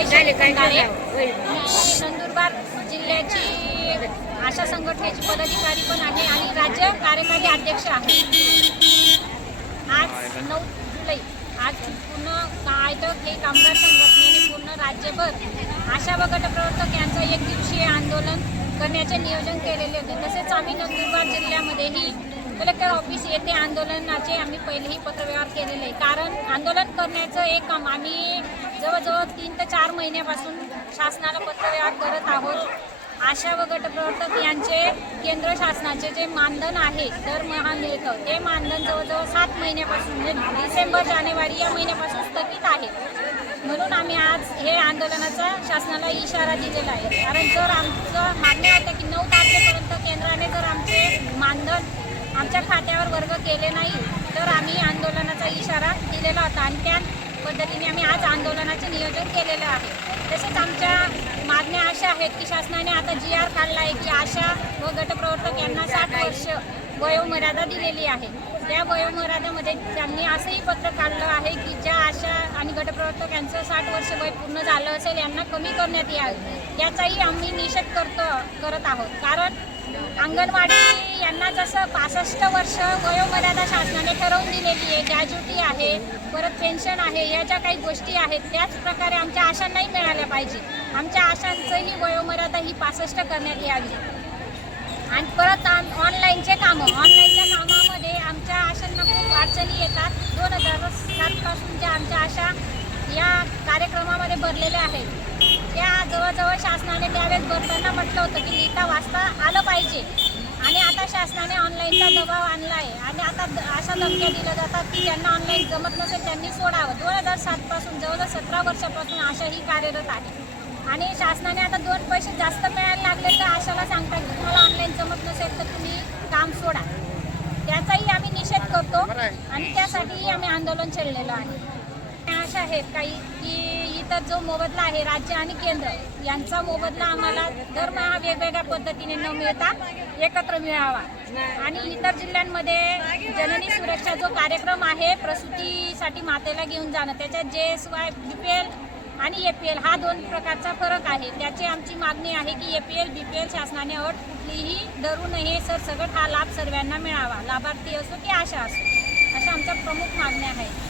मी नंदुरबार जिल्ह्याची आशा संघटनेची पदाधिकारी पण आहे आणि राज्य कार्यकारी अध्यक्ष आहे. आज नऊ जुलै. आज पूर्ण कायदं हे कामगार संघटनेने पूर्ण राज्यभर आशा व गटप्रवर्तक यांचं एक दिवसीय आंदोलन करण्याचे नियोजन केलेले होते. तसेच आम्ही नंदुरबार जिल्ह्यामध्येही कलेक्टर ऑफिस येथे आंदोलनाचे आम्ही पहिलेही पत्रव्यवहार केलेले आहे. कारण आंदोलन करण्याचं एक काम आम्ही जवळजवळ तीन ते चार महिन्यापासून शासनाला पत्रव्यवहार करत आहोत. आशा व गटप्रवर्तक यांचे केंद्र शासनाचे जे मानधन आहे दरमहा मिळतं ते मानधन जवळजवळ सात महिन्यापासून म्हणजे डिसेंबर जानेवारी या महिन्यापासून स्थगित आहे. म्हणून आम्ही आज हे आंदोलनाचा शासनाला इशारा दिलेला आहे. कारण जर आमचं मागण्या होतं की नऊ तारखेपर्यंत केंद्राने जर आमचे मानधन आमच्या खात्यावर वर्ग केले नाही तर आम्ही आंदोलनाचा इशारा दिलेला होता. आणि त्या पद्धतीने आम्ही आज आंदोलनाचे नियोजन केलेलं आहे. तसेच आमच्या मागण्या वर्ष आहेत की शासनाने आता जी आर काढला आहे की आशा व गटप्रवर्तक यांना साठ वर्ष वयोमर्यादा दिलेली आहे. त्या वयोमर्यादेमध्ये त्यांनी असंही पत्र काढलं आहे की ज्या आशा आणि गटप्रवर्तक यांचं साठ वर्ष वय पूर्ण झालं असेल यांना कमी करण्यात यावे. याचाही आम्ही निषेध करतो करत आहोत. कारण अंगणवाडी यांना जसं पासष्ट वर्ष वयोमर्यादा शासनाने ठरवून दिलेली आहे ग्रॅज्युटी आहे परत पेन्शन आहे या ज्या काही गोष्टी आहेत त्याच प्रकारे आमच्या आशांनाही मिळाल्या पाहिजे. आमच्या आशांचंही वयोमर्यादा ही पासष्ट करण्यात यावी. आणि परत ऑनलाईनचे कामं. ऑनलाईनच्या कामामध्ये आमच्या आशांना खूप अडचणी येतात. दोन हजार सातपासून ज्या आमच्या आशा या कार्यक्रमामध्ये भरलेल्या आहेत त्या जवळजवळ शासनाने त्यावेळेस भरताना म्हटलं होतं की लिहिता वाचता आलं पाहिजे. आणि आता शासनाने ऑनलाईनचा दबाव आणला आहे आणि आता द- अशा धमक्या दिल्या जातात की ज्यांना ऑनलाईन जमत नसेल त्यांनी सोडावं. दोन हजार सातपासून जवळजवळ सतरा वर्षापासून आशा ही कार्यरत आहे. आणि शासनाने आता दोन पैसे जास्त मिळायला लागले तर आशाला सांगतात की तुम्हाला ऑनलाईन जमत नसेल तर तुम्ही काम सोडा. त्याचाही आम्ही निषेध करतो आणि त्यासाठीही आम्ही आंदोलन छेडलेलं आहे. अशा आहेत काही की इतर जो मोबदला आहे राज्य आणि केंद्र यांचा मोबदला आम्हाला दरमहा वेगवेगळ्या पद्धतीने न मिळता एकत्र मिळावा. आणि इतर जिल्ह्यांमध्ये जननी सुरक्षा जो कार्यक्रम आहे प्रसूतीसाठी मातेला घेऊन जाणं त्याच्यात J S Y B P L आणि ए पी एल हा दोन प्रकारचा फरक आहे. त्याची आमची मागणी आहे की A P L B P L शासनाने अट कुठलीही धरू नये सगळं हा लाभ सर्वांना मिळावा. लाभार्थी असो की आशा असो. अशा आमच्या प्रमुख मागण्या आहेत.